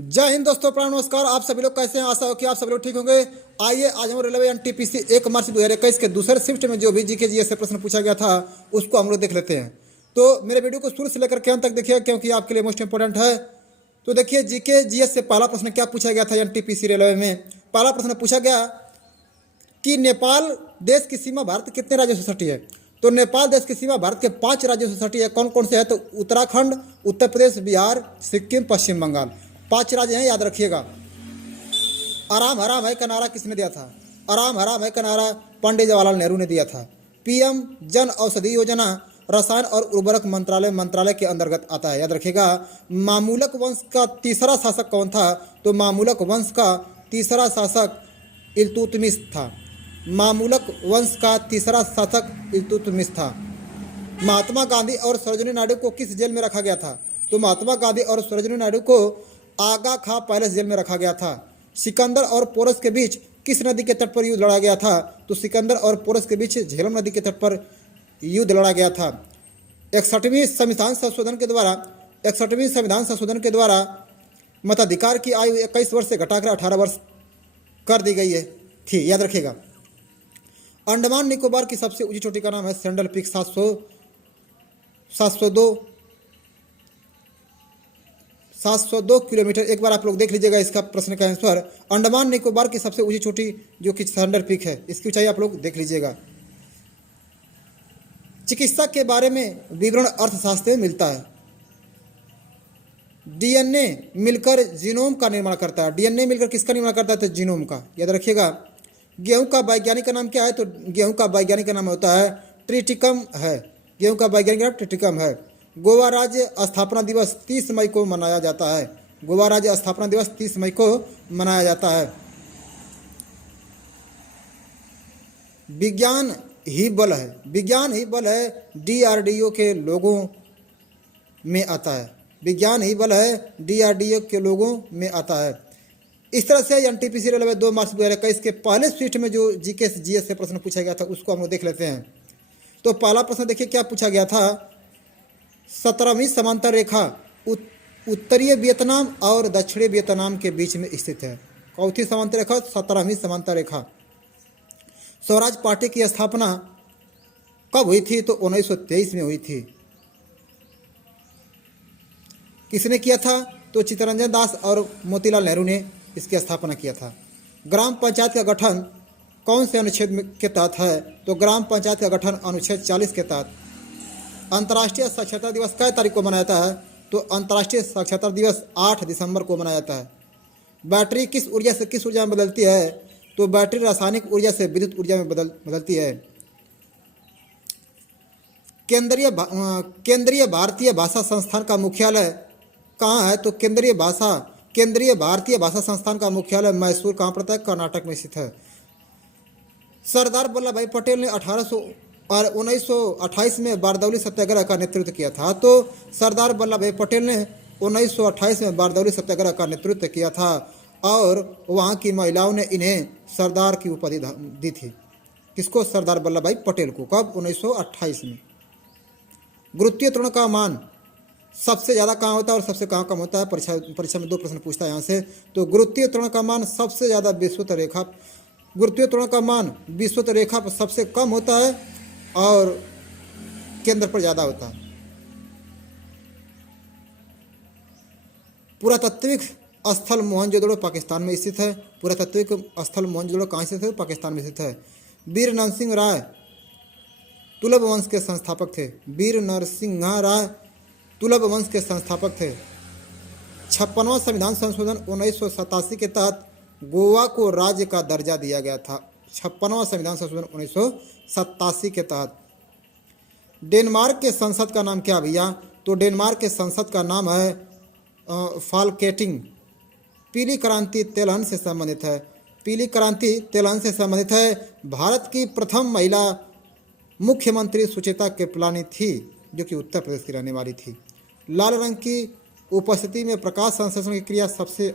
जय हिंद दोस्तों, प्रणाम, नमस्कार। आप सभी लोग कैसे हैं? आशा हो कि आप सभी लोग ठीक होंगे। आइए आज हम रेलवे एनटीपीसी 1 मार्च 2021 के दूसरे शिफ्ट में जो भी जीके जीएस से प्रश्न पूछा गया था उसको हम लोग देख लेते हैं। तो मेरे वीडियो को शुरू से लेकर के अंत तक देखिए क्योंकि आपके लिए मोस्ट इंपॉर्टेंट है। तो देखिए जीके जीएस से पहला प्रश्न क्या पूछा गया था एनटीपीसी रेलवे में। पहला प्रश्न पूछा गया कि नेपाल देश की सीमा भारत के कितने राज्यों से सटी है। तो नेपाल देश की सीमा भारत के 5 राज्यों से सटी है। कौन कौन से है? तो उत्तराखंड, उत्तर प्रदेश, बिहार, सिक्किम, पश्चिम बंगाल, 5 राज्य हैं, याद रखिएगा। आराम हराम है का नारा किसने दिया था? आराम हराम है का नारा पंडित जवाहरलाल नेहरू ने दिया था। पीएम जन औषधि योजना रसायन और उर्वरक मंत्रालय के अंतर्गत आता है, याद रखिएगा। मामूलक वंश का तीसरा शासक कौन था? तो मामूलक वंश का तीसरा शासक इल्तुतमिश था। मामूलक वंश का तीसरा शासक इल्तुतमिश था। महात्मा गांधी और सरोजिनी नायडू को किस जेल में रखा गया था? तो महात्मा गांधी और सरोजिनी नायडू को आगा खां पैलेस जेल में रखा गया था। सिकंदर और पोरस के बीच किस नदी के तट पर युद्ध लड़ा गया था? तो सिकंदर और पोरस के बीच झेलम नदी के तट पर युद्ध लड़ा गया था। 61वें संविधान संशोधन के द्वारा मताधिकार की आयु 21 वर्ष से घटाकर 18 वर्ष कर दी गई है थी, याद रखिएगा। अंडमान निकोबार की सबसे ऊंची चोटी का नाम है सैंडल पीक, 702 किलोमीटर। एक बार आप लोग देख लीजिएगा इसका प्रश्न का आंसर। अंडमान निकोबार की सबसे ऊंची चोटी जो कि सैंडल पीक है, इसकी ऊंचाई आप लोग देख लीजिएगा। चिकित्सा के बारे में विवरण अर्थशास्त्र में मिलता है। डीएनए मिलकर जीनोम का निर्माण करता है। डीएनए मिलकर किसका निर्माण करता है? तो जीनोम का, याद रखिएगा। गेहूं का वैज्ञानिक नाम क्या है? तो गेहूं का वैज्ञानिक नाम होता है ट्रिटिकम है। गेहूं का वैज्ञानिक नाम ट्रिटिकम है। गोवा राज्य स्थापना दिवस 30 मई को मनाया जाता है। गोवा राज्य स्थापना दिवस 30 मई को मनाया जाता है। विज्ञान ही बल है। विज्ञान ही बल है डीआरडीओ के लोगों में आता है। विज्ञान ही बल है डीआरडीओ के लोगों में आता है। इस तरह से एनटीपीसी रेलवे 2 मार्च 2021 के पहले शिफ्ट में जो जीके जीएस से प्रश्न पूछा गया था उसको हम लोग देख लेते हैं। तो पहला प्रश्न देखिए क्या पूछा गया था। 17वीं समांतर रेखा उत्तरीय वियतनाम और दक्षिणी वियतनाम के बीच में स्थित है। चौथी समांतर रेखा 17वीं समांतर रेखा। स्वराज पार्टी की स्थापना कब हुई थी? तो 1923 में हुई थी। किसने किया था? तो चित्तरंजन दास और मोतीलाल नेहरू ने इसकी स्थापना किया था। ग्राम पंचायत का गठन कौन से अनुच्छेद के तहत है? तो ग्राम पंचायत का गठन अनुच्छेद 40 के तहत। अंतर्राष्ट्रीय साक्षरता दिवस कै तारीख को मनाया जाता है? तो अंतर्राष्ट्रीय साक्षरता दिवस 8 दिसंबर को मनाया जाता है। बैटरी किस ऊर्जा से किस ऊर्जा में बदलती है? तो बैटरी रासायनिक ऊर्जा से विद्युत ऊर्जा में बदलती है। केंद्रीय भारतीय भाषा संस्थान का मुख्यालय कहाँ है? तो केंद्रीय भारतीय भाषा संस्थान का मुख्यालय मैसूर कहाँ पड़ता है? कर्नाटक में स्थित है। सरदार वल्लभ भाई पटेल ने 1928 में बारदौली सत्याग्रह का नेतृत्व किया था। तो सरदार वल्लभ भाई पटेल ने 1928 में बारदौली सत्याग्रह का नेतृत्व किया था और वहाँ की महिलाओं ने इन्हें सरदार की उपाधि दी थी। किसको? सरदार वल्लभ भाई पटेल को। कब? 1928 में। गुरुत्वीय त्वरण का मान सबसे ज़्यादा कहाँ होता है और सबसे कहाँ कम होता है? परीक्षा में 2 प्रश्न पूछता है यहाँ से। तो गुरुत्वीय त्वरण का मान सबसे ज़्यादा विषुवत रेखा, गुरुत्वीय त्वरण का मान विषुवत रेखा पर सबसे कम होता है और केंद्र पर ज़्यादा होता है। पुरातात्विक स्थल मोहनजोदड़ो पाकिस्तान में स्थित है। पुरातात्विक स्थल मोहनजोदड़ो कहाँ स्थित है? पाकिस्तान में स्थित है। वीर नरसिंह राय तुलभ वंश के संस्थापक थे। वीर नरसिंह राय तुलभ वंश के संस्थापक थे। 56वां संविधान संशोधन 1987 के तहत गोवा को राज्य का दर्जा दिया गया था। 56वां संविधान संशोधन 1987 के तहत। डेनमार्क के संसद का नाम क्या भैया? तो डेनमार्क के संसद का नाम है फाल्केटिंग। पीली क्रांति तेलहन से संबंधित है। पीली क्रांति तेलहन से संबंधित है। भारत की प्रथम महिला मुख्यमंत्री सुचेता कृपलानी थी जो कि उत्तर प्रदेश की रहने वाली थी। लाल रंग की उपस्थिति में प्रकाश संश्लेषण की क्रिया सबसे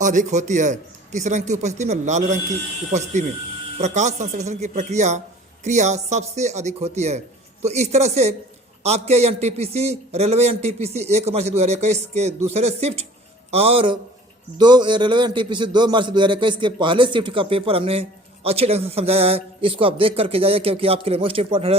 अधिक होती है। किस रंग की उपस्थिति में? लाल रंग की उपस्थिति में प्रकाश संश्लेषण की क्रिया सबसे अधिक होती है। तो इस तरह से आपके एनटीपीसी रेलवे एनटीपीसी 1 मार्च 2021 के दूसरे शिफ्ट और दो रेलवे एनटीपीसी 2 मार्च 2021 के पहले शिफ्ट का पेपर हमने अच्छे ढंग से समझाया है। इसको आप देख करके जाइए क्योंकि आपके लिए मोस्ट इंपॉर्टेंट है।